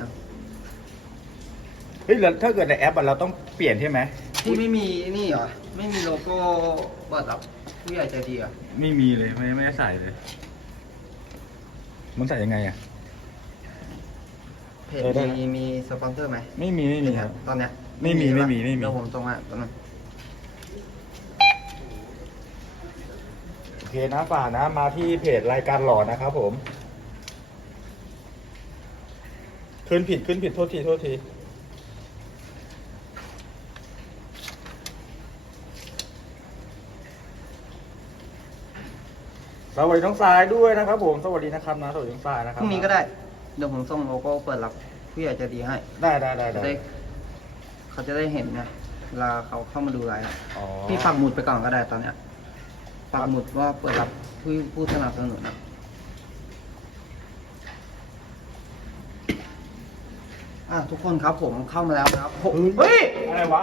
ยังเฮ้ยแล้วถ้าเกิดในแอปอะเราต้องเปลี่ยนใช่ไหมที่ไม่มีนี่เหรอ ไม่มีโลโก้เปิดรับผู้ใหญ่ใจดีเหรอะไม่มีเลยไม่ไม่ได้ใส่เลย มันใส่ยังไงอะ เพจเออได้มีมีสปอนเซอร์ไหมไม่มีไม่มีครับ ตอนเนี้ยไม่มีใช่ปะไม่มีไม่มี เดี๋ยวผมส่งมาตอนนั้นโอเคนะฝากนะมาที่เพจรายการหลอนนะครับผม ขึ้นผิดขึ้นผิดโทษทีโทษที สวัสดีน้องทรายด้วยนะครับผม สวัสดีนะครับนะสวัสดีน้องทรายนะคพรับรุ่งนี้ก็ได้ เดี๋ยวผมส่งโลโก้เปิดรับผู้ใหญ่ใจดีให้ได้ได้ได้จะได้ได้เขาจะได้เห็นไงเวลาเขาเข้ามาดูไลฟ์อะอ๋อพี่ปักหมุดไปก่อนก็ได้ตอนเนี้ยปักหมุดว่าเปิดรับผู้ผู้สนับสนุนนะ อะทุกคนครับผมเข้ามาแล้วนะครับผมเฮ้เฮ้ยยอะไรวะ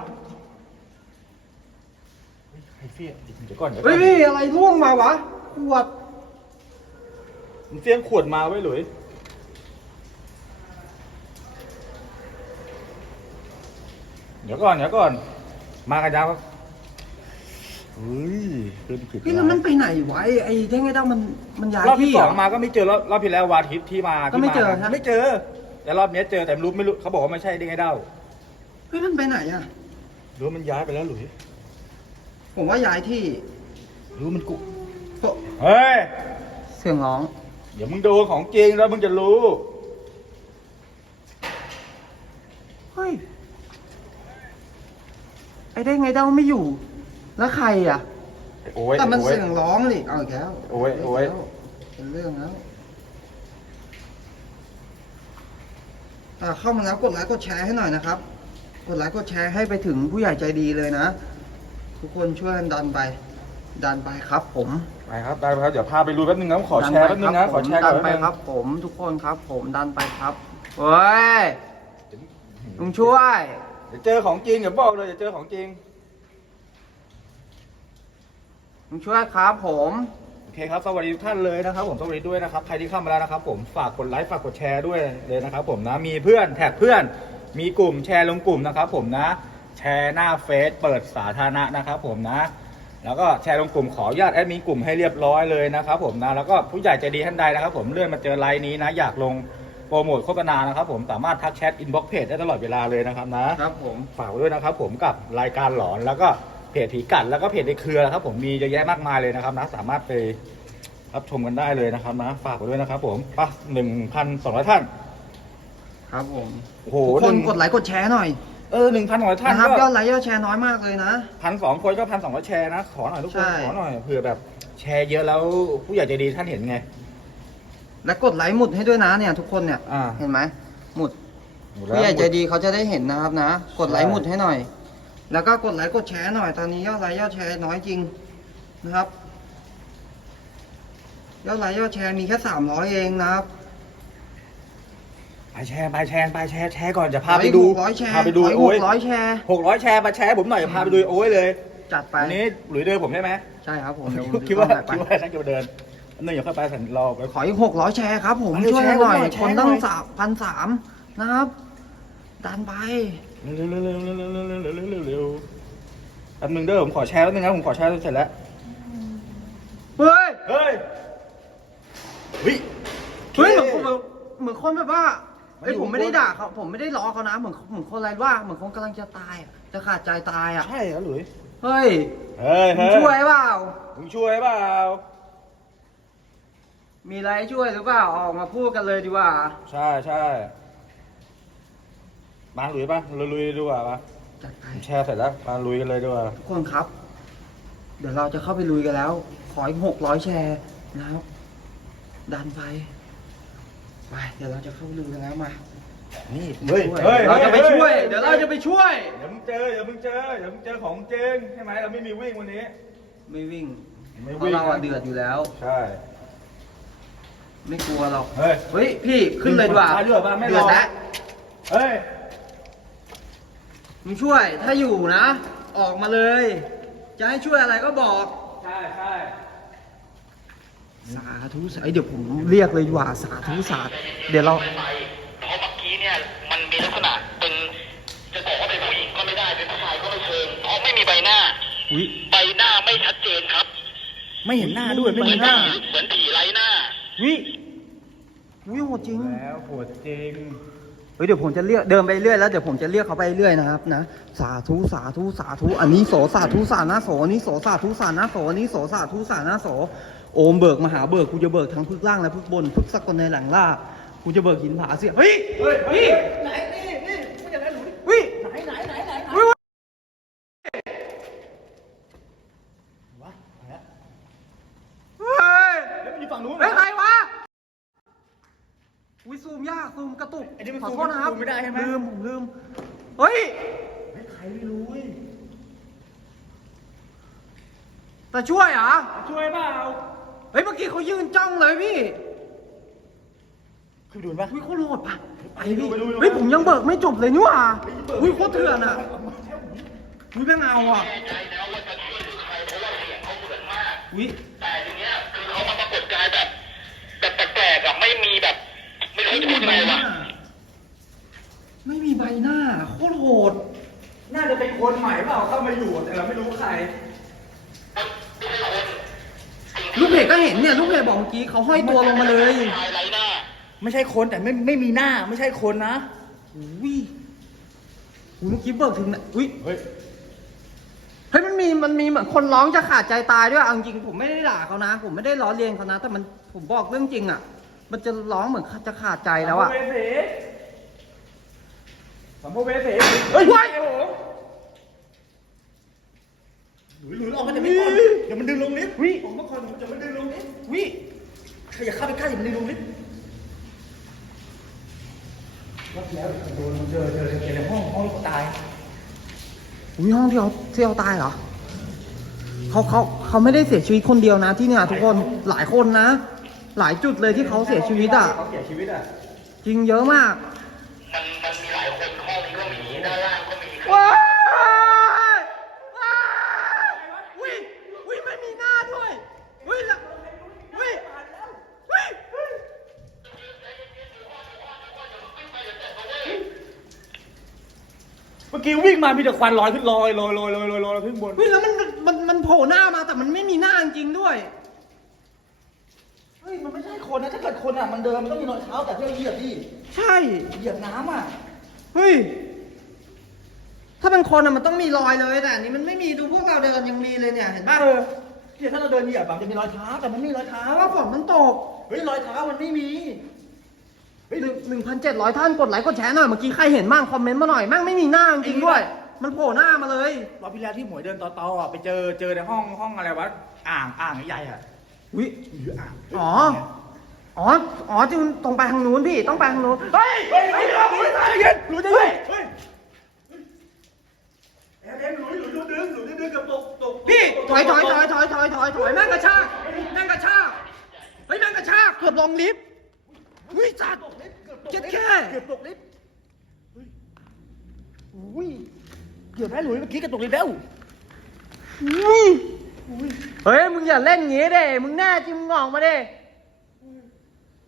เฮ้ยใครเฟี้ยงเดี๋ยวก่อนเดี๋ยวก่เฮ้อยนอะไรร่วงมาวะ ขวดมันเฟี้ยงขวดมาไว้ยหลุยเดี๋ยวก่อนเดี๋ยวก่อน มากันยังเฮ้ยขึ้นผิดเฮ้ยแล้วมันไปไหนวะไอ้ไอ้แท่งไอ้ดาวมันมันย้ายรอบที่ที่สเหรองมาก็ไม่เจอรอบรอบที่แล้ววาทิตย์ที่มาก็ไม่ที่าเจอกันฮะไม่เจอ แต่รอบนี้เจอแต่ไม่รู้ไม่รู้เขาบอกว่าไม่ใช่ได้ไงเด้าเฮ้ยมันไปไหนอะ หรือว่ามันย้ายไปแล้วหลุยผมว่าย้ายที่หรือว่ามันกุโต๊ะเฮ้ยเสียงร้อง เดี๋ยวมึงโดนของจริงแล้วมึงจะรู้ เฮ้ย ไอ้ได้ไงเดาไม่อยู่ แล้วใครอะ โอ้ยแต่มันโอ้ย เสียงร้องดิเอาอีกแล้วโอ้ยโอ้ย เป็นเรื่องแล้วอะ เข้ามาแล้วกดไลค์กดแชร์ให้หน่อยนะครับ กดไลค์กดแชร์ให้ไปถึงผู้ใหญ่ใจดีเลยนะ ทุกคนช่วยกันดันไป ดันไปครับผมไปครับได้ครับเดี๋ยวพาไปดูแป๊บนึงนะขอแชร์แป๊บนึงนะขอแชร์ก่ดัอนนไปแป๊บนึงครับ ผมทุกคนครับ ผมดันไปครับเฮ้ยลุงช่วย เดี๋ยวเจอของจริงเดี๋ยวบอกเลยเดี๋ยวเจอของจริง ลุงช่วยครับผม โอเคครับสวัสดีทุกท่านเลยนะครับผมสวัสดีด้วยนะครับใครที่เข้ามาแล้วนะครับ ผมฝากกดไลค์ฝากกดแชร์ด้วยเลยนะครับ ผมนะมีเพื่อนแท็กเพื่อน มีกลุ่มแชร์ลงกลุ่มนะครับ ผมนะ แชร์หน้าเฟซเปิดสาธารณะนะครับ ผมนะ แล้วก็แชร์ลงกลุ่มขออนุญาตแอดมินกลุ่มให้เรียบร้อยเลยนะครับ ผมนะแล้วก็ผู้ใหญ่ใจดีท่านใดนะครับ ผมเลื่อนมาเจอไลน์นี้นะ อยากลงโปรโมทโฆษณานะครับ ผมสามารถทักแชทอินบ็อกเพจได้ตลอดเวลาเลยนะครับนะครับผมฝากไว้ด้วยนะครับ ผมกับรายการหลอนแล้วก็ เพจผีกัดแล้วก็เพจในเครือนะครับผมมีเยอะแยะมากมายเลยนะครับนะสามารถไปรับชมกันได้เลยนะครับนะฝากไว้ด้วยนะครับผมป่ะหนึ่งพันสองร้อยท่านครับผมโอ้โหทุกคนหนึ่งกดไลค์กดแชร์หน่อยเออหนึ่งพันสองร้อยท่านนะครับยก็อดไลค์ยอดแชร์น้อยมากเลยนะ พันสองคนก็พันสองร้อยแชร์นะ ขอหน่อยทุกคใช่ นขอหน่อยเผื่อแบบแชร์เยอะแล้วผู้ใหญ่ใจดีท่านเห็นไง และกดไลค์หมุดให้ด้วยนะเนี่ยทุกคนเนี่ยอ่า เห็นไหมหมุดหมดแล้วผู้ใหญ่ใจดีเขาจะได้เห็นนะครับนะ กดไลค์ใช่หมุดให้หน่อย แล้วก็กดไลค์กดแชร์หน่อยตอนนี้ยอดไลค์ยอดแชร์น้อยจริงนะครับ ยอดไลค์ยอดแชร์มีแค่สามร้อยเองนะครับไปแชร์ไปแชร์ไปแชร์แชร์ก่อนจะพาไปดูร้อยแชร์พาไปดูหโอ้ยกร้อยแชร์หกร้อยแชร์มาแชร์ผมหน่อยพาไปดูโอ้ยเลยจัดไปวันนี้หลุยเดินผมใช่ไหมใช่ครับผมเดี๋ยวผมคิดว่าจะเข้คิดไปว่านักจะเดินอันนึงอย่าเข้าไปสันรอไปขออีกหกร้อยแชร์ครับ ผมเอาเร็วช่วยแชร์หน่อยหน่อยแชร์คนตั้งหน่อยสามพันสามนะครับ ดันไป เร็วเร็วเร็วเร็วเร็วเร็วเร็วเร็วเร็วเร็วแป๊บนึงเด้อผมขอแชร์แป๊บนึงนะผมขอแชร์เสร็จแล้วเฮ้ยเฮ้ยเฮ้ยเฮ้ยเหมือนคนแบบเหมือนคนแบบว่าเอ้ยผมไม่ได้ด่าเขาผมไม่ได้ล้อเขานะเหมือนเหมือนคนอะไรว่าเหมือนคนกำลังจะตายอะจะขาดใจตายอะใช่เหรอหลุยเฮ้ยเฮ้ยมึเฮ้ยช่วยเปล่า มึงช่วยเปล่ามีอะไรให้ช่วยหรือเปล่าออกมาพูดกันเลยดีกว่า ใช่ใช่ มาหลุยป่ะลุยลุยดีกว่าป่ะจัดไปผมแชร์เสร็จแล้วมาลุยกันเลยดีกว่าทุกคนครับ เดี๋ยวเราจะเข้าไปลุยกันแล้ว ขออีกหกร้อยแชร์นะครับ ดันไปไปเดี๋ยวเราจะเข้าไปลุยกันแล้วมา นี่เฮ้ยเฮ้ยเราจะไปฮ้ช่วยฮ้เดี๋ยวเราจะไปช่วย เดี๋ยวมึงเจอเดี๋ยวมึงเจอเดี๋ยวมึงเจอของจริงใช่ไหมเราไม่มีวิ่งวันนี้ ไม่วิ่งไม่เพวิ่ราะงเราอะนะเดือดอยู่แล้ว ใช่ ไม่กลัวหรอก เฮ้ยเฮ้ยพี่ขึ้นเลยดีกว่าเดือดป่ะไม่รอเดือดแล้วเฮ้ย มึงช่วยถ้าอยู่นะ ออกมาเลย จะให้ช่วยอะไรก็บอก ใช่ใช่สาธุสาธุเดี๋ยวผมเรียกเลยว่าสาธุสาเดี๋ยวเรา เพราะเมื่อกี้เนี่ยมันมีลักษณะเป็นจะบอกว่าเป็นผู้หญิงก็ไม่ได้เป็นผู้ชายก็ไม่เชิงเพราะไม่มีใบหน้า อุ้ยใบหน้าไม่ชัดเจนครับไม่เห็นหน้าด้วยไม่เห็นหน้าเหมือนผีไร้หน้า วิวิโหดจริง แล้วโหดจริง ฮ้ยเดี๋ยวผมจะเรียกเดินไปเรื่อยแล้วเดี๋ยวผมจะเรียกเขาไปเรื่อยนะครับนะสาธุสาธุสาธุอันนี้โสสาธุสานะโสอันนี้โสสาธุสานะโสอันนี้โสสาธุสานะโสโอมเบิกมหาเบิกกูจะเบิกทั้งพึกล่างและพึกบนพึกสกลในหลังล่ากูจะเบิกหินผาเสียเฮ้ยเฮ้ยเฮ้ยไหน นี่นี่ไม่อย่างนั้นหนู วิ ไหนไหนไหนไหน วิว วะไหนอะ เฮ้ย แล้วมันอยู่ฝั่งนู้น เฮ้ยใครวะวิซูมยากซูมกระตุก ไอ้นี่มัน ขอ ซูม โทษนะครับ ซูม ไม่ได้ใช่ไหมลืมผมลืม เฮ้ยเฮ้ยใครไม่รู้เว้ยแต่ช่วยเหรอ ช่วยเปล่าเฮ้ยเมื่อกี้เขายืนจ้องเลยพี่คือดูปะวิโคตรโหดปะไปพี่ไปดูไปดูเฮ้ยผมยังเบิกไม่จบเลยนี่หว่าวิโคตรเถื่อนอะวิแม่งเอาอะแน่ใจนะว่าจะช่วยเหลือใครเพราะว่าเสียงเขาเหมือนมากวิแต่ทีเนี้ยคือเขามาปรากฏกายแบบแบบแปลกๆอะไม่มีแบบ ไม่รู้ไม่จะมีพูดใบไงหน้าวะไม่มี ใบหน้าโคตรโหด น่าจะเป็นคนใหม่เปล่าเข้ามาอยู่แต่เราไม่รู้ใคร ลูกเพจก็เห็นเนี่ยลูกเพจบอกเมื่อกี้เขาห้อยตัวลงมาเลยชายไร้หน้าไม่ใช่คนแต่ไม่ไม่มีหน้าไม่ใช่คนนะวิอุ๊ยเมื่อกี้เบิกถึงไหนวิเฮ้ยเฮ้ยมันมีมันมีเหมือนคนร้องจะขาดใจตายด้วยเอาจริงๆผมไม่ได้ด่าเขานะ ผมไม่ได้ล้อเลียนเขานะ แต่มันผมบอกเรื่องจริงอะ มันจะร้องเหมือนจะขาดใจแล้วอะสัมภเวสี สัมภเวสีเฮ้ยโอ้โหหลุยหลุยออกมาจากนี้ก่อนเดี๋ยวมันดึงลงลิฟต์วิออกมาก่อนเดี๋ยวมันดึงลงลิฟต์วิใครอย่าเข้าไปใกล้อย่ามันดึงลงลิฟต์รอบที่แล้วโดนเจอเจอเจอในห้องห้องตายอุ้ยห้องที่เขาที่เขาตายเหรอเขาเขาเขาไม่ได้เสียชีวิตคนเดียวนะที่เนี่ยทุกคนหลายคนนะ หลายจุดเลยที่เขาเสียชีวิตอะเขาเสียชีวิตอะจริงเยอะมาก มื่อกี้วิ่งมามีแต่ควันลอยขึ้นลอยลอยลอยลอยลอยลอยขึ้นบนวิแล้วมันมันมันโผล่หน้ามาแต่มันไม่มีหน้าจริงๆด้วย เฮ้ยมันไม่ใช่คนนะถ้าเกิดคนอะมันเดินมันต้องมีรอยเท้าแต่ที่เราเหยียบดิใช่ เหยียบน้ำอะเฮ้ย ถ้าเป็นคนอะมันต้องมีรอยเลยแต่อันนี้มันไม่มีดูพวกเราเดินยังมีเลยเนี่ยเห็นป่ะเออเนี่ยถ้าเราเดินเหยียบอะมันจะมีรอยเท้าแต่มันไม่มีรอยเท้าว่าฝนมันตก เฮ้ยรอยเท้ามันไม่มี หนึ่งหนึ่งพันเจ็ดร้อยท่านกดไลค์กดแชร์หน่อยเมื่อกี้ใครเห็นบ้างคอมเมนต์มาหน่อยแม่งไม่มีหน้าจริงๆด้วย มันโผล่หน้ามาเลย รอบที่แล้วที่หมวยเดินต่อๆอะไปเจอเจอในห้องห้องอะไรวะอ่างอ่างใหญ่ๆอะวิอยู่อ่างอ๋อ อ๋อ อ๋อจึงตรงไปทางนู้นพี่ต้องไปทางนู้น เฮ้ยเฮ้ยเฮ้ยเฮ้ยใจเย็นหลุยใจเย็นเฮ้ยเอ็มหลุยหลุยโดนดึงหลุยโดนดึงกับตกตกพี่ถอยถอยถอยถอยถอยถอยถอยแม่งกระชากแม่งกระชากเฮ้ยแม่งกระชากเกือบลงลิฟต์ วิจัดเจ็ดแค่เกือบตกลิฟต์เฮ้ยอุ้ยเกือบได้หลุยเมื่อกี้กระตกลิฟต์แล้ววิเฮ้ยมึงอย่าเล่นงี้เด้มึงแน่จริงมึงออกมาเด้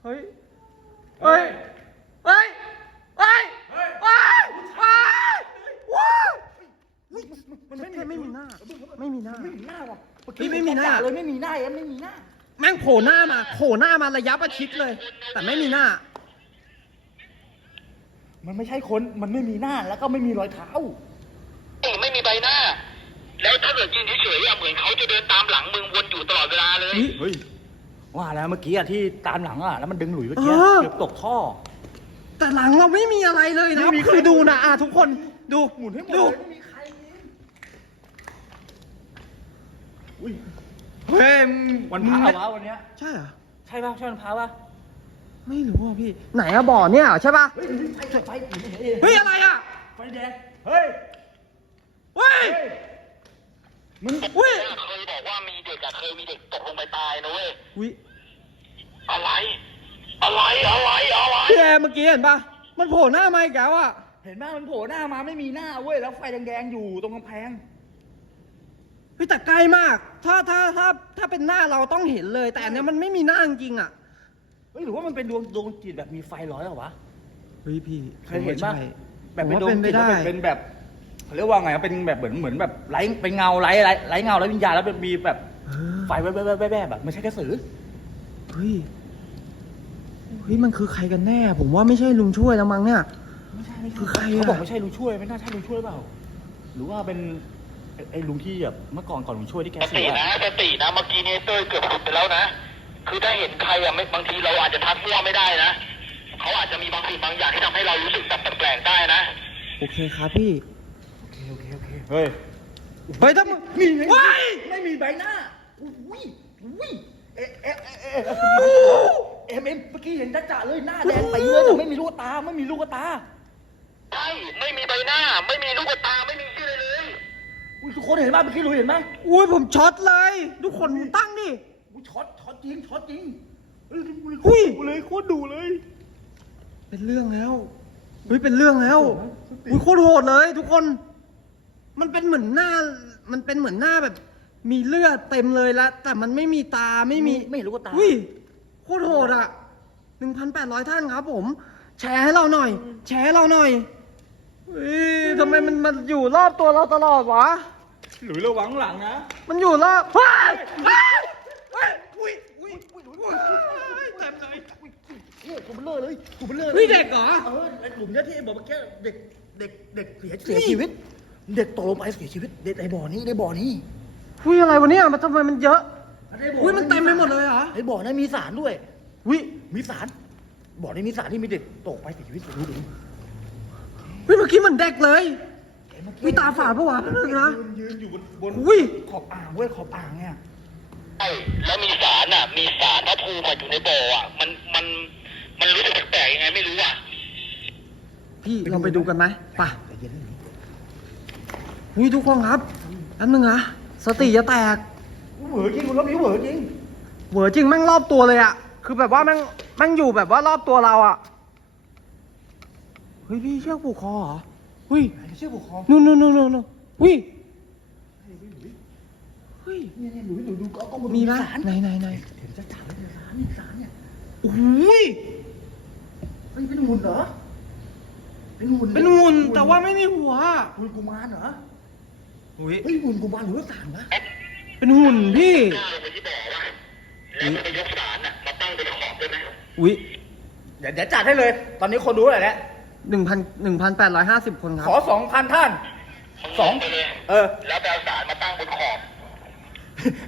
เฮ้ยเฮ้ยเฮ้ยเฮ้ยเฮ้ยเฮ้ยว้าวมันไม่มีไม่มีหน้า ไม่มีหน้าไม่มีหน้าว่ะนี่ไม่มีหน้าเลยไม่มีหน้าเอ็มไม่มีหน้า แม่งโผล่หน้ามาโผล่หน้ามาระยะประชิดเลย แต่ไม่มีหน้า มันไม่ใช่คน มันไม่มีหน้าแล้วก็ไม่มีรอยเท้า ไม่มีใบหน้า แล้วถ้าเกิดยืนเฉยๆอะเหมือนเขาจะเดินตามหลังมึงวนอยู่ตลอดเวลาเลย เฮ้ย ว่าแล้วเมื่อกี้อะที่ตามหลังอะแล้วมันดึงหลุยเมื่อกี้เออ เกือบตกท่อ แต่หลังเราไม่มีอะไรเลยนะไม่มีใคร คือดูนะอะทุกคนดูหมุนให้หมดดูเลยไม่มีใครเลยอุ้ย เฮ้ยวันพระเหรอวะวันเนี้ย ใช่เหรอ ใช่ป่ะใช่วันพระป่ะไม่รู้อะพี่ ไหนอะบ่อเนี่ยใช่ป่ะเฮ้ยไฟไฟไฟเฮ้ยอะไรอะไฟแดงเฮ้ยเฮ้ยเฮ้ยมึงเฮ้ยเคยบอกว่ามีเด็กอะเคยมีเด็กตกลงไปตายนะเว้ยวิอะไร อะไรอะไรอะไรพี่แอร์เมื่อกี้เห็นป่ะมันโผล่หน้ามาอีกแล้วอะเห็นไหมมันโผล่หน้ามาไม่มีหน้าเว้ยแล้วไฟแดงๆอยู่ตรงกำแพง เฮ้ยแต่ใกล้มาก ถ้าถ้าถ้าถ้าเป็นหน้าเราต้องเห็นเลย แต่อันเนี้ยมันไม่มีหน้าจริงๆอะเฮ้ยหรือว่ามันเป็นดวงดวงจิตแบบมีไฟร้อยเหรอวะ เฮ้ยพี่เคยเห็นป่ะแบแบบบเป็นดวงเป็นไปจิตได้แล้วเป็นแบบไฟเขาเรียกว่าไงเป็นแบบเหมือนเหมือนแบบไร้เป็นเงาไร้ไร้ไร้เงาไร้วิญญาณแล้วเป็นมีแบบเออไฟแวบแวบแวบแวบแวบแบบไม่ใช่กระสือ เฮ้ยเฮ้ยมันคือใครกันแน่ ผมว่าไม่ใช่ลุงช่วยแล้วมั้งเนี่ย ไม่ใช่ไม่คืใช่อใครอะ เขาบอกไม่ใช่ลุงช่วยไม่น่าใช่ลุงช่วยเปล่า หรือว่าเป็น ไอ้ไอ้ลุงที่แบบเมื่อก่อนก่อนลุงช่วยที่แกสเสีติยนะสตินะเมื่อกี้นี้เต้ยเกือบหลุดไปแล้วนะ คือถ้าเห็นใครอะไม่บางทีเราอาจจะทักมั่วไม่ได้นะเขาอาจจะมีบางสิ่งบางอย่างที่ทำให้เรารู้สึกแบบแปลกๆได้นะ โอเคครับพี่โอเคโอเคโอเคเฮ้ย เฮ้ยถ้ามึงนี่ไงว้ายไม่มีใบหน้า อุ้ยอุ้ยเอ๊ะเอ๊ะเอ๊ะเอ๊ะเอ็มเอ็มเมื่อกี้เห็นจ้าๆเลยหน้าแดงไปเลยแต่ไม่มีลูกตา ไม่มีลูกตา ใช่ ไม่มีใบหน้า ไม่มีลูกตา ไม่มีชื่อเลยเลย อุ้ยทุกคนเห็นไหมเมื่อกี้รู้เห็นไหมอุ้ยผมช็อตเลยทุกคนตั้งดิอุ้ยช็อตช็อตจริงช็อตจริงเฮ้ยอุ้ยดูเลยโคตรดุเลย เป็นเรื่องแล้วเฮ้ยเป็นเรื่องแล้วอุ้ยโคตรโหดเลยทุกคน มันเป็นเหมือนหน้า มันเป็นเหมือนหน้าแบบ มีเลือดเต็มเลยแล้วแต่มันไม่มีตาไม่มีไม่รู้ตาอุ้ยโคตรโหดอะหนึ่งพันแปดร้อยท่านครับผม แชร์ให้เราหน่อย แชร์ให้เราหน่อยเฮ้ยทำไมมันมันอยู่รอบตัวเราตลอดวะ หรือระวังหลังนะมันอยู่รอบว้ายว้ายว้ายอุ้ยอุ้ยอุ้ยอุ้ยเต็มเลยโอ้ผมเบลอเลยผมเบลอเลยนี่เด็กเหรอ เออไอ้หลุมเนี้ยที่บอกเมื่อกี้เด็กเด็กเด็กเสียเสียชีวิต เด็กตกลงไปเสียชีวิตเด็กในบ่อนี้ในบ่อนี้อุ้ยอะไรวะเนี่ยมันทำไมมันเยอะในบ่อุ้ยมันเต็มไปหมดเลยเหรอในบ่อนั้นมีสารด้วยอุ้ยมีสารบ่อนี้มีสารที่มีเด็กตกไปเสียชีวิตดูดูอุ้ยเมื่อกี้เหมือนเด็กเลย อุ้ยตาฝาดปะวะนึงนะ ยืนยืนอยู่บนบนอุ้ย ขอบอ่างเว้ยขอบอ่างเนี่ยใช่แล้วมีสารอะ มีสารพระภูมิอะอยู่ในบ่ออะ มันมันมันรู้สึกแปลกๆยังไงไม่รู้อะ พี่เราไปดูกันไหมไป่ะใจเย็นนะอุ้ยทุกคนครับแป๊บนึงนะสติจะแตกเหวอจริงคุณรับนิ้วเหวอจริงเหวอจริงแม่งรอบตัวเลยอะคือแบบว่าแม่งแม่งอยู่แบบว่ารอบตัวเราอะเฮ้ยพี่เชือกผูกคอเหรอ เฮ้ยเชื่อบุคคลนู่นนู่นนู่นนู่นเฮ้ยเฮ้ยเนี่ยเนี่ยหลุยหลุยดูก็ก็มีไหมสารไหนไหนไหนเห็นจะจ่าเลยเนี่ยสารนี่สารเนี่ยโอ้ยเฮ้ยเป็นหุ่นเหรอเป็นหุ่นเป็นหุ่นแต่ว่าไม่มีหัว หุ่นกุมารเหรออุ้ยเฮ้ยหุ่นกุมารหรือว่าสารวะเป็นหุ่นพี่กล้าลงไปที่บ่อวะแล้วมันไปยกสารอะมาตั้งเป็นขอบได้ไหมอุ้ยเดี๋ยวเดี๋ยวจัดให้เลย ตอนนี้คนดูเท่าไหร่แล้ว หนึ่งพันหนึ่งพันแปดร้อยห้าสิบคนครับ ขอสองพันท่าน สองไปเลยเออ แล้วไปเอาสารมาตั้งบนขอบ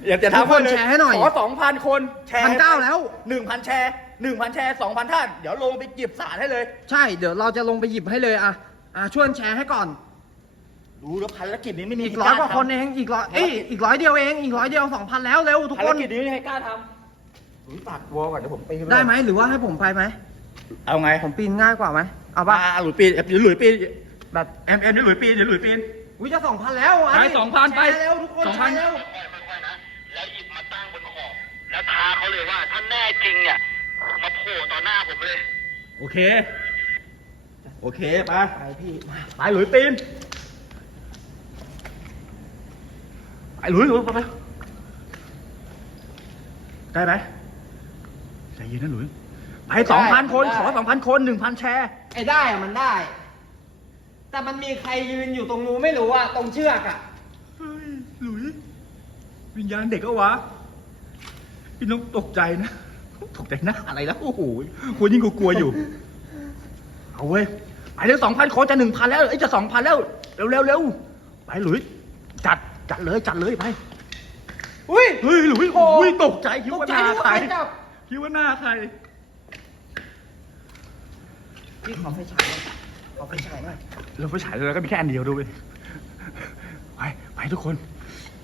อยากจะทุกทำคนเลยแชร์ให้หน่อยขอสองพันคนแชร์พันเก้าแล้ว หนึ่งพันแชร์หนึ่งพันแชร์สองพันท่าน เดี๋ยวลงไปเก็บสารให้เลย ใช่เดี๋ยวเราจะลงไปหยิบให้เลยอะอะช่วยแชร์ให้ก่อนดูแล้วภารกิจนี้ไม่มีอีกร้อยกว่าคนเองอีกร้อยเอ้ยอีกร้อยเดียวเองอีกร้อยเดียวสองพันแล้วเร็วทุกภาครน กิจนี้ไม่มีใครกล้าทำหลุยตัดวอลก่อนเดี๋ยวผมปีนได้ไหมหรือว่าให้ผมไปไหมเอาไง ผมปีนง่ายกว่าไหม เอาบ้าป่ะหลุยปีนเดี๋ยวหลุยปีนแบบเอ็มเอ็มเดี๋ยวหลุยปีนเดี๋ยวหลุยปีนวิจะสองพันแล้วอะไป2,000ไปแชร์เร็วทุกคน2,000 แชร์เร็วค่อยๆๆนะ แล้วหยิบมาตั้งบนขอบ แล้วท้าเขาเลยว่าถ้าแน่จริงเนี่ย มาโผล่ต่อหน้าผมเลย โอเค โอเคไปไปพี่มาไปหลุยปีนไปหลุยหลุยไปไปได้ไหมใจเย็นนะหลุยไปสองพันคนขอสองพันคนหนึ่งพันแชร์ ไอ้ได้อะมันได้ แต่มันมีใครยืนอยู่ตรงนู้นไม่รู้อะตรงเชือกอะเฮ้ยหลุย วิญญาณเด็กก็วะ พี่น้องตกใจนะ ตกใจนะอะไรแล้ว โอ้โหคนยิ่งกลัวๆอยู่ เอาเว้ย ไปเร็วสองพันคนจะหนึ่งพันแล้วเอ้ยจะสองพันแล้ว เร็วเร็วเร็วไปหลุย จัด จัดเลย จัดเลยไป อุ้ย เฮ้ยหลุยโอ้โอ้ยตกใจคิดตกว่าใจหน้านึกใครว่าใครจับคิดว่าหน้าใคร พี่ขอไฟฉายหน่อยขอไฟฉายหน่อยเราไปฉายเลยก็มีแค่อันเดียวด้วยไปไปทุกคน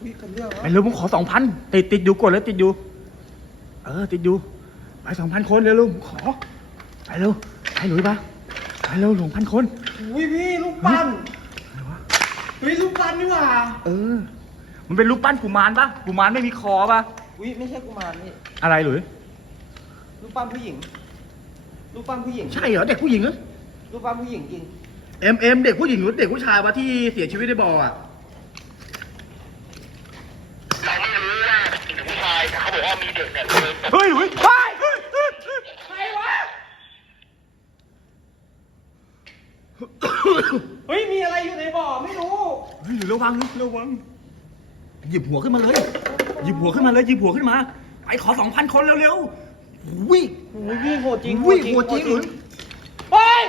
อุ้ยกันเรื่องไปเร็วผมขอสองพันติดติดอยู่กดแล้วติดอยู่ เออ ติดอยู่ ไปสองพันคนเร็วลุงขอ ไปเร็วไปหลุยปะไปเร็วหลงพันคนอุ้ยพี่ลูกปั้นอะไรวะเฮ้ยลูกปั้นนี่หว่า เออ มันเป็นรูปปั้นกุมารปะกุมารไม่มีคอปะอุ้ยไม่ใช่กุมารนี่อะไรหลุยลูกปั้นผู้หญิง ลูกปั้นผู้หญิงใช่เหรอเด็กผู้หญิงเหรอลูกปั้นผู้หญิงจริง เอ็มเอ็มเด็กผู้หญิงหรือเด็กผู้ชายวะที่เสียชีวิตในบ่ออะเราไม่รู้ว่าเป็นผู้ชายแต่เขาบอกว่ามีเด็กเนี่ยเคยเฮ้ยหลุยไปเฮ้ยเฮ้ยเฮ้ยใครวะ เฮ้ย มีอะไรอยู่ในบ่อไม่รู้ เฮ้ยระวังระวัง หยิบหัวขึ้นมาเลย หยิบหัวขึ้นมาเลย หยิบหัวขึ้นมา ไปขอสองพันคนเร็วๆ วิ่งโอ้ยพี่โหดจริงวิ่งหัวจริงหลุนเฮ้ย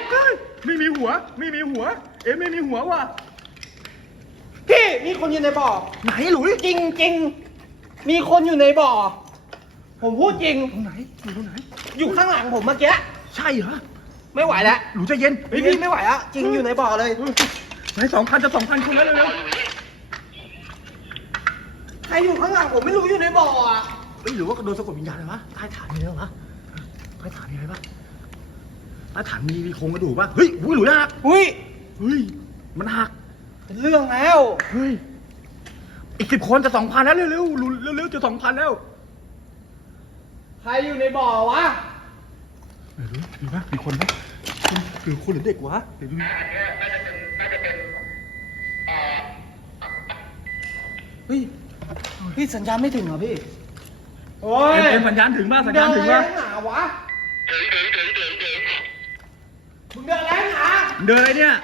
ไม่มีหัว ไม่มีหัว เอ๊ะไม่มีหัวว่ะพี่มีคนอยู่ในบ่อ ไหนหลุยจริงจริงๆมีคนอยู่ในบ่อ ผมพูดจริง ตรงไหนอยู่ตรงไหน อยู่ข้างหลังผมเมื่อกี้ ใช่เหรอไม่ไหวแล้วหลุยใจเย็นเฮ้ยพี่ไม่ไหวแล้วจริงอยู่ในบ่อเลย ไหนสองพันจะสองพันคนแล้วเร็วใครอยู่ข้างหลังผมไม่รู้อยู่ในบ่ออะๆ เฮ้ยหรือว่าโดนสะกดวิญญาณอะไรวะใต้ฐานมีอะไรวะใต้ฐานมีอะไรปะใต้ฐานมีมีโครงกระดูกปะเฮ้ยอุ้ยหลุยหักอุ้ยเฮ้ยมันหักเป็นเรื่องแล้ว เฮ้ยอีกสิบคนจะสองพันแล้วเร็วๆหลุยเร็วๆจะสองพันแล้วใครอยู่ในบ่อวะไหนดูมีปะมีคนปะหรือคนหรือเด็กวะเดี๋ยวดูเฮ้ยพี่สัญญาณไม่ถึงเหรอพี่ โอ้เอ็ยมเอ็มสัญญาณถึงป่ะสัญญาณถึงป่ะเดินอะไรนักหนาวะถึงถึงถึงถึงถึงมึงเดินอะไรนักหนาเดินเนี่ย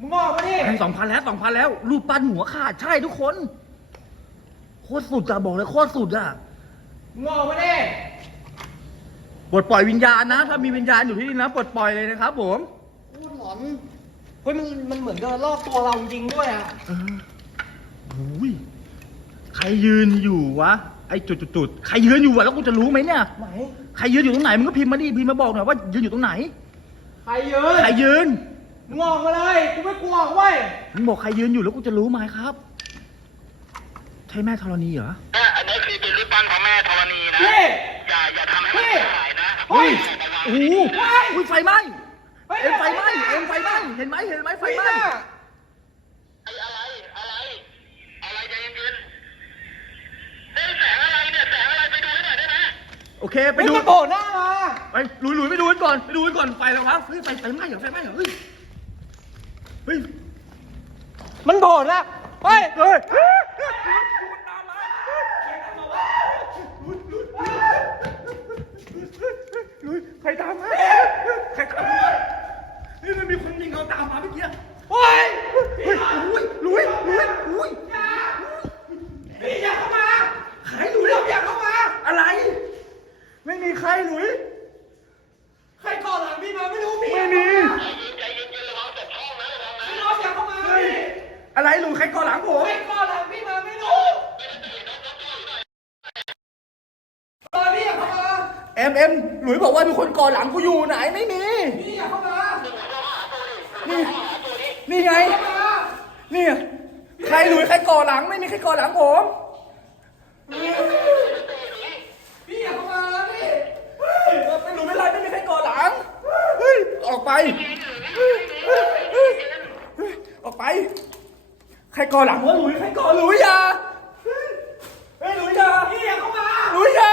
มึงบอกมาดิแทงสองพันแล้วสองพันแล้ว รูปปั้นหัวขาดใช่ทุกคน โคตรสุดอะบอกเลยโคตรสุดอะมึงบอกมาดิปลดปล่อยวิญญาณนะ ถ้ามีวิญญาณอยู่ที่นี่นะปลดปล่อยเลยนะครับผมพูดหลอนเฮ้ยมันมันเหมือนกับรอบตัวเราจริงๆด้วยอะเออหูยใครยืนอยู่วะ ไอ้จุดจุดจุดๆๆใครยืนอยู่วะแล้วกูจะรู้ไหมเนี่ย ไหนใครยืนอยู่ตรงไหนมึงก็พิมพ์มาดิพิมพ์มาบอกหน่อยว่ายืนอยู่ตรงไหน ใครยืนใครยืน มึงออกมาเลยกูไม่กลัวเว้ยมึงบอกใครยืนอยู่แล้วกูจะรู้ไหมครับ ใช่แม่ธรณีเหรอ เนี่ยอันนี้คือเป็นรูปปั้นพระแม่ธรณีนะ พี่ อย่าอย่าทำให้มันพี่เสียหายนะเฮ้ย โอ้โหอุ้ยไฟไหม้เฮ้ยเอ็มไฟไหม้ เอ็มไฟไหม้ เห็นไหมเห็นไหมไฟไหม้เนี่ยไอ้อะไร อะไร อะไรใจเย็น โอเค ไปดูมันโผล่หน้ามาไปลุยลุยไปดูกันก่อนไปดูกันก่อนไฟแล้วครับเฮ้ยไฟไฟไหม้เหรอไฟไหม้เหรอเฮ้ยเฮ้ยมันโผล่หน้าเฮ้ยเฮ้ยลุยใครตามมาใครตามมาเฮ้ยมันมีคนยิงเขาตามมาเมื่อกี้เฮ้ยเฮ้ยลุยลุยลุยลุย พี่อย่าเข้ามา ใครลุย เราอย่าเข้ามา อะไร ไม่มีใครลุย ใครก่อนหลังพี่มาไม่รู้พี่ไม่มี ใจเย็นๆระวังตกช่องนะระวังนะพี่น้องอย่าเข้ามาเฮ้ยอะไรลุงใครก่อหลังผม ใครก่อนหลังพี่มาไม่รู้เออพี่อย่าเข้ามาเอ็มเอ็มหลุยบอกว่ามีคนก่อหลังกูอยู่ไหนไม่มี พี่อย่าเข้ามานี่ นี่ไง เข้ามานี่ ใครหลุยใครก่อหลังไม่มีใครก่อหลังผมพี่อย่าเข้ามาพี่ ไม่หลุยไม่ไรไม่มีใครก่อหลัง เฮ้ย ออกไปเฮ้ยเฮ้ยเฮ้ยเฮ้ยออกไป ใครก่อหลังวะหลุย ใครก่อหลุยอย่าเฮ้ยเฮ้ยหลุยอย่าพี่อย่าเข้ามาหลุยอย่า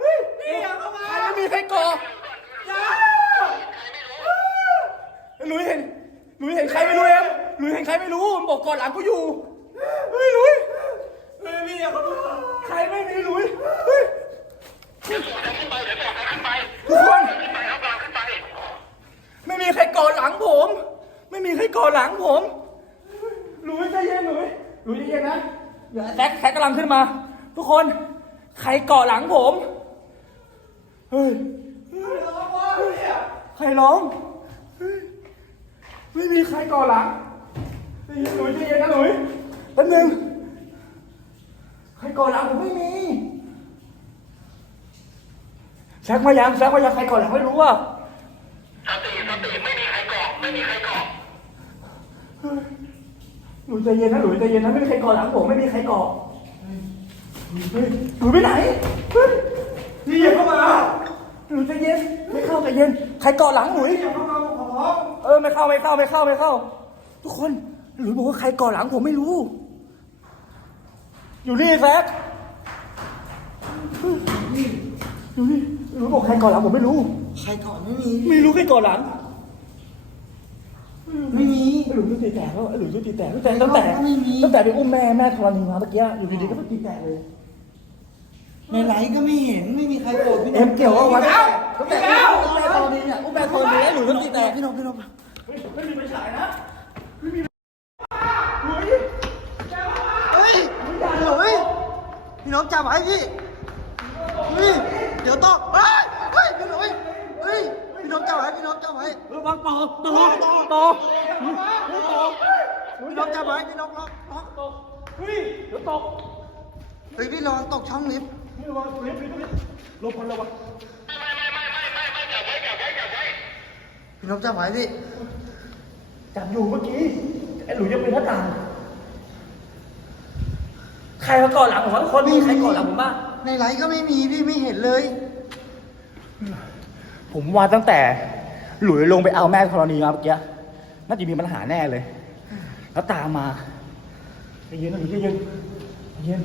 เฮ้ยพี่อย่าเข้ามาใครไม่มีใครก่ออย่าหลุยเห็นหลุยเห็นใครไม่รู้เองหลุยเห็นใครไม่รู้มันบอกก่อนหลังกูอยู่เฮ้ยหลุยเฮ้ยพี่อย่าเข้ามาใครไม่มีหลุยเฮ้ยเดี๋ยวส่งกันขึ้นไปเดี๋ยวส่งกันขึ้นไปทุกคนขึ้นไปครับเราขึ้นไป ไม่มีใครก่อหลังผม ไม่มีใครก่อหลังผมหลุยใจเย็นหลุยหลุยใจเย็นนะเดี๋ยวแซกแซกกำลังขึ้นมา ทุกคน ใครก่อหลังผมเฮ้ยใครร้องเฮ้ยไม่มีใครก่อหลังใจเย็นหลุยใจเย็นนะหลุยแป๊บนึงใครก่อหลังผมไม่มีแซกมายังแซกมายังใครก่อหลังไม่รู้อะ สติสติไม่มีใครเกาะไม่มีใครเกาะหนูใจเย็นนะหนูใจเย็นนะไม่มีใครก่อหลังผมไม่มีใครก่อเฮ้ยหนูไปไหนเฮ้ยพี่อย่าเข้ามาหนูใจเย็นไม่เข้าใจเย็นใครก่อหลังหนูอย่าเข้ามาผมขอร้องเออไม่เข้าไม่เข้าไม่เข้าไม่เข้า ทุกคนหนูบอกว่าใครก่อหลังผมไม่รู้ อยู่นี่แซกอยู่นี่หนูบอกใครก่อหลังผมไม่รู้ ใครก่อนไม่มี ไม่รู้ใครก่อนหลังไม่มี ไอ้หลุยยุติแตกแล้วไอ้หลุยยุติแตกตั้งแต่ตั้งแต่ไม่มี ตั้งแต่ไปอุ้มแม่แม่ทรณีมาเมื่อกี้อยู่ดีๆก็ตีแตกเลย ในไลฟ์ก็ไม่เห็นไม่มีใครโกรธพี่เอ็มเกี่ยวว่าวันตั้งแต่อุ้มแม่ทรณีเนี่ยอุ้มแม่ทรณีไอ้หลุยยุติแตกพี่น้องพี่น้องไม่มีไฟฉายนะไม่มีเฮ้ยเฮ้ยพี่น้องจำไว้พี่เฮ้ยเดี๋ยวต้องเฮ้ย น้องเจับไว้พี่น้องเจับไว้ระวังตกตกตกพี่น้องเจับไว้พี่น้องล็อกล็อกเฮ้ยเดี๋ยวตกเฮ้ยพี่ระวังตกช่องลิฟต์ไม่ระวังลิฟต์ลิฟต์ลิฟต์ลงคนระวังพี่น้องจับไว้พี่จับอยู่เมื่อกี้ไอ้หลุยยังเป็นหน้าต่างใครมาก่อนหลังผมวะคนมีใครก่อนหลังผมบ้างในไลฟ์ก็ไม่มีพี่ไม่เห็นเลย ผมว่าตั้งแต่หลุยลงไปเอาแม่ธรณีมาเมื่อกี้น่าจะมีปัญหาแน่เลย แล้วตามมาใจเย็นนะหลุยใจเย็นใจเย็น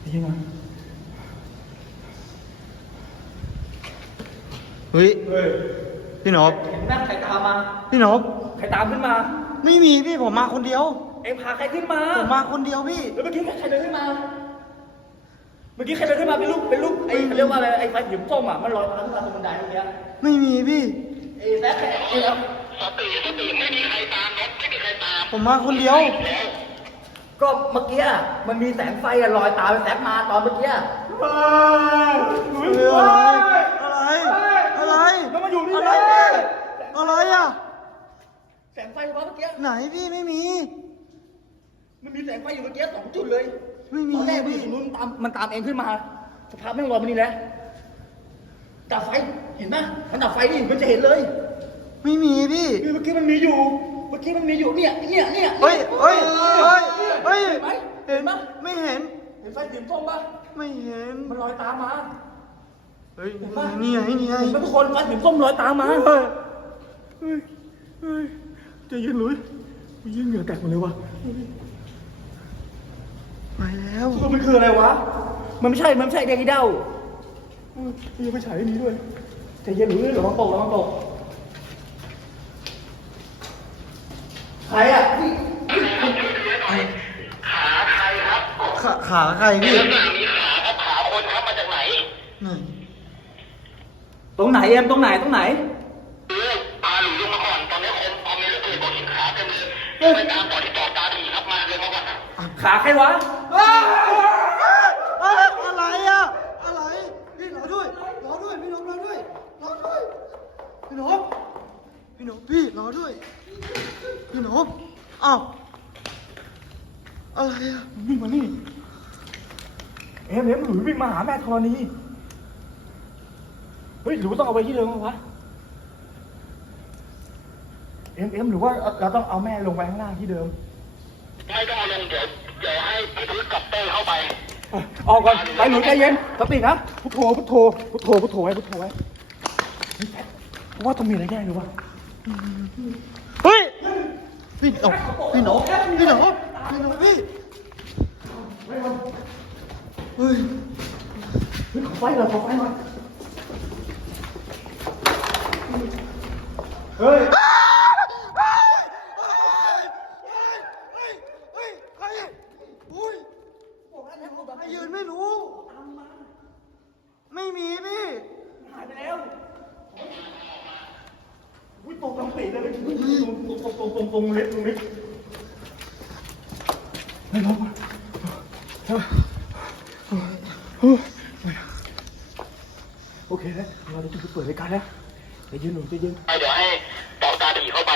ใจเย็นนะเฮ้ยพี่นพเห็นหน้าใครตามมา พี่นพใครตามขึ้นมา ไม่มีพี่ผมมาคนเดียว เอ็งพาใครขึ้นมา ผมมาคนเดียวพี่ แล้วเมื่อกี้ใครเดินขึ้นมา เมื่อกี้ใครเดินขึ้นมาเป็นรูปเป็นรูปไอ้เขาเรียกว่าอะไรไอ้ไฟผิวส้มอะมันลอยมาขึ้นมาตรงบันไดเมื่อกี้ไม่มีพี่ ไอ้แซคไอ้แล้วสติสติไม่มีใครตามนกไม่มีใครตามผมมาคนเดียว ก็เมื่อกี้อะมันมีแสงไฟอะลอยตามแสงมาตอนเมื่อกี้อะเอะไรอะไรอะไร แล้วมาอยู่นี่อะไรเลยอะไรอะ แสงไฟวะเมื่อกี้ไหนพี่ไม่มี มันมีแสงไฟอยู่เมื่อกี้สองจุดเลย ไม่มีตอนแรกมันอพี่ยู่นู้นตามมันตามเองขึ้นมา สภาพแม่งลอยมานี่แหละดับไฟเห็นไหมมันดับไฟดิมันจะเห็นเลยไม่มีพี่คือเมื่อกี้มันมีอยู่ เมื่อกี้มันมีอยู่เนี่ยเนี่ยเนี่ยเฮ้ยเฮ้ยเฮ้ยเฮ้ยเห็นไหมเห็นไหมไม่เห็น เห็นไฟสีส้มปะไม่เห็นมันลอยตามมาเฮ้ยนี่ไงนี่ไงเห็นไหมทุกคนไฟสีส้มลอยตามมาเฮ้ยเฮ้ยเฮ้ยใจเย็นเลยยิ่งเหงื่อแตกหมดเลยวะ ไปแล้วมันคืออะไรวะ มันไม่ใช่ มันไม่ใช่เด็กอีเด้ามีไปฉายนี้ด้วยใจเย็นหรือระวังตกระวังตกใครอะขาใครครับขาขาใครพี่ลักษณะมีขาครับขาคนครับมาจากไหนไหน ตรงไหนเอ็มตรงไหนตรงไหนเออพาหลุยลงมาก่อนตอนนี้คนคอมเมนต์เลยบอกเห็นขาเต็มเลยไปตามต่อที่ต่อตาถีครับมาเลยมาก่อนขาใครวะ เอ้ยเอ้ยอะไรอะ อะไร พี่รอด้วย รอด้วย พี่นพรอด้วย รอด้วย พี่นพพี่นพพี่รอด้วย พี่นพอ้าว อะไรอะ วิ่งมานี่ เอ็มเอ็ มหลุยวิ่งมาหาแม่ธรณีเฮ้ยหรือว่าต้องเอาไปที่เดิมวะเอ็มเอ็มหรือว่าเราต้องเอาแม่ลงไปข้างล่างที่เดิม ไม่ต้องเอาลงเดี๋ยวเดี๋ยวให้พี่พึ่งกับเต้ยเข้าไปออกก่อนไปหนูใจเย็นสตินะพุทโธพุทโธพุทโธพุทโธไว้พุทโธไว้เฮ้ยแพทเพราะว่าต้องมีอะไรแน่เลยวะเฮ้ยพี่นพพี่นพพี่นพพี่นพพี่เฮ้ยเฮ้ย ขอไฟหน่อยขอไฟหน่อยเฮ้ยใครยืนไม่รู้ ไม่มีพี่หายไปแล้วอุ้ยตรงตรงปีเลยตรงตรงตรงตรงตรงเล็บตรงนี้ไม่ลง โอเคแล้วเราจะเปิดรายการแล้วใจเย็นหนูใจเย็นเดี๋ยวให้ต่อตาถีเข้าไป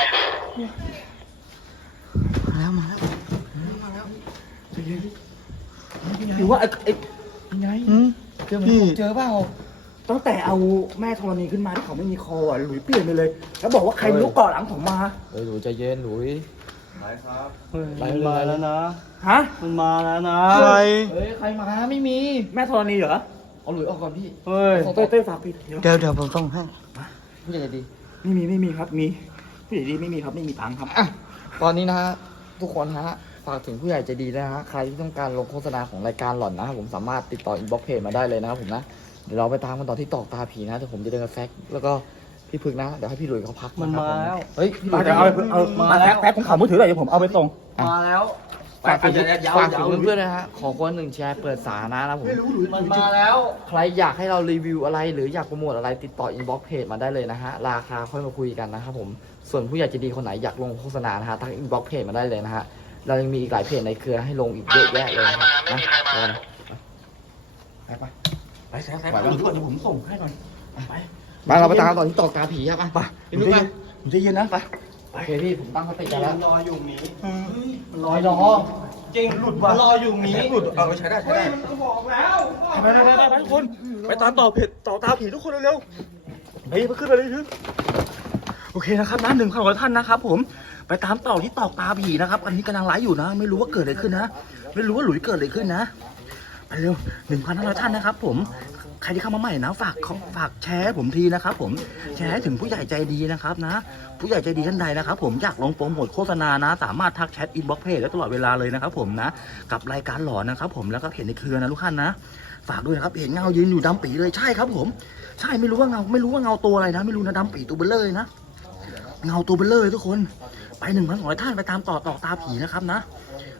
มาแล้วมาแล้วมาแล้วใจเย็นหรือว่าไอ้ไอ้ยังไงอืมเจอไหมพี่เจอเปล่าตั้งแต่เอาแม่ธรณีขึ้นมาที่เขาไม่มีคออะหลุยเปลี่ยนไปเลย แล้วบอกว่าใครไม่รู้เกาะหลังผมมาเฮ้ยหลุยใจเย็นหลุยไปมันเลยมาแล้วนะฮะมันมาแล้วนะอะไรเฮ้ยใครมาไม่มีแม่ธรณีเหรอ เอาหลุยออกก่อนพี่เฮ้ยเต้ยเต้ยฝากปิดเดี๋ยวเดี๋ยวเดี๋ยวผมต้องให้ผู้ใหญ่ใจดี ไม่มีไม่มีครับมีผู้ใหญ่ดีไม่มีครับไม่มีตังค์ครับ อะ ตอนนี้นะฮะทุกคนฮะฝากถึงผู้ใหญ่ใจดีนะฮะใครที่ต้องการลงโฆษณาของรายการหล่อนนะครับผมสามารถติดต่ออินบ็อกเพจมาได้เลยนะครับผมนะเดี๋ยวเราไปตามกันต่อที่ตอกตาผีนะเดี๋ยวผมจะเดินกับแฟกแล้วก็พี่พึกนะเดี๋ยวให้พี่หลุยเขาพักมันนะครับมาแล้ว เฮ้ยพี่หลุยเดี๋ยวเอาไปเอามามาแล้วแพ็คผมข่าวมือถือหน่อยเดี๋ยวผมเอาไปส่ง มาแล้ว ฝากถึงฝากถึงเพื่อนๆนะฮะขอคนหนึ่งแชร์เปิดสาธารณะนะผม มันมาแล้ว ใครอยากให้เรารีวิวอะไร หรืออยากโปรโมทอะไรติดต่ออินบ็อกเพจมาได้เลยนะฮะ ราคาค่อยมาคุยกันนะครับผม ส่วนผู้ใหญ่ใจะดีคนไหนอยากลงโฆษณานะฮะทักอินบ็อกเพจมาได้เลยนะฮะ เรายังมีอีกหลายเพจในเครือให้ลงอีกเยอะแยะเลยนะไม่มีใครมาไม่มีใครมานะไปไปไปแซงแซงเอาดูก่อนเดี๋ยวผมส่งให้หน่อยไปมาเราไปตามต่อที่ตอกตาผีครับไปไปนุ๊กไปผมจะเย็นนะไป โอเคพี่ผมตั้งสติกันแล้วรออยู่หมีรอยรอจริงหลุดว่ะรออยู่หมีหลุดเอาไปใช้ได้ใช้เฮ้ยได้มันก็บอกแล้วไปไปไปไปทุกคน ไปตามต่อเพจต่อตาผีทุกคนเร็วๆไปไปขึ้นไปเลยทึโอเคนะครับนะหนึ่งพันกว่าท่านนะครับผมไปตามต่อที่ตอกตาผีนะครับ อันนี้กำลังไลฟ์อยู่นะ ไม่รู้ว่าเกิดอะไรขึ้นนะ ไม่รู้ว่าหลุยเกิดอะไรขึ้นนะไปเร็วหนึ่งพันห้าร้อยท่านนะครับ ผมใครที่เข้ามาใหม่นะฝากฝากแชร์ผมทีนะครับ ผมแชร์ถึงผู้ใหญ่ใจดีนะครับนะ ผู้ใหญ่ใจดีท่านใดนะครับ ผมอยากลงโปรโมทโฆษณานะ สามารถทักแชทอินบ็อกซ์เพจได้ตลอดเวลาเลยนะครับ ผมนะกับรายการหลอนนะครับ ผมแล้วก็เห็นในเครือนะทุกท่านนะ ฝากด้วยนะครับเห็นเงายืนอยู่ดำปีเลยใช่ครับ ผม ใช่ไม่รู้ว่าเงาไม่รู้ว่าเงาตัวอะไรนะ ไม่รู้นะดำปีตัวเบลเลยนะเงาตัวเบลเลยทุกคนไปหนึ่งพันสองร้อยท่านไปตามต่อต่อตาผีนะครับนะ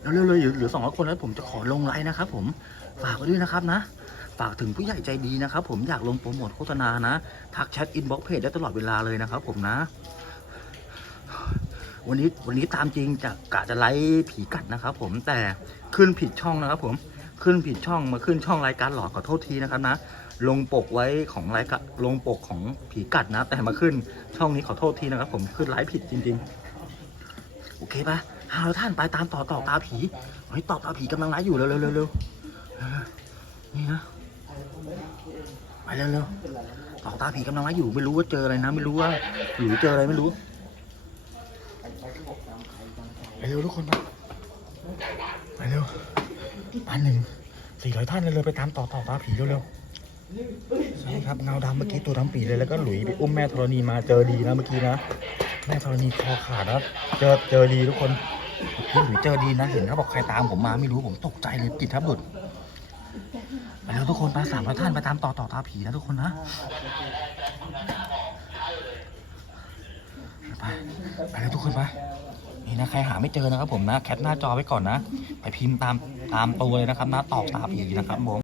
แล้วเร็วๆเลยเหลือสองร้อยคนแล้วผมจะขอลงไลน์นะครับ ผมฝากไว้ด้วยนะครับนะ ฝากถึงผู้ใหญ่ใจดีนะครับผมอยากลงโปรโมทโฆษณานะ ทักแชทอินบ็อกเพจได้ตลอดเวลาเลยนะครับผมนะ วันนี้วันนี้ตามจริงจะกะจะไล่ผีกัดนะครับผมแต่ขึ้นผิดช่องนะครับผมขึ้นผิดช่องมาขึ้นช่องรายการหลอกขอโทษทีนะครับนะ ลงปกไว้ของรายการลงปกของผีกัดนะ แต่มาขึ้นช่องนี้ขอโทษทีนะครับ ผมขึ้นไลฟ์ผิดจริง ๆ โอเคปะหาท่านไปตามต่อต่อตาผีเฮ้ยต่อตาผีกำลังไลฟ์อยู่เร็วเร็วเร็วเร็วนี่นะ ไปเร็วเร็วต่อตาผีกำลังไลฟ์อยู่ไม่รู้ว่าเจออะไรนะ ไม่รู้ว่าหรือเจออะไรไม่รู้ไปเร็วทุกคนไปไปเร็วพันหนึ่งสี่ร้อยท่านเลยเลยไปตามต่อต่อตาผีเร็วๆใช่ครับเงาดำเมื่อกี้ตัวดำปีเลยแล้วก็หลุยไปอุ้มแม่ธรณีมาเจอดีนะเมื่อกี้นะแม่ธรณีคอขาดนะเจอเจอดีทุกคนพี่หลุยเจอดีนะเห็นเขาบอกใครตามผมมาไม่รู้ผมตกใจเลยจิตทับหลุด ไปเร็วทุกคนไปสามพระท่านไปตามต่อต่อตาผีนะทุกคนนะไปไปแล้วทุกคนไปนี่นะใครหาไม่เจอนะครับผมนะ แคปหน้าจอไว้ก่อนนะ ไปพิมพ์ตามตามตัวเลยนะครับนะตอกตาผีนะครับผม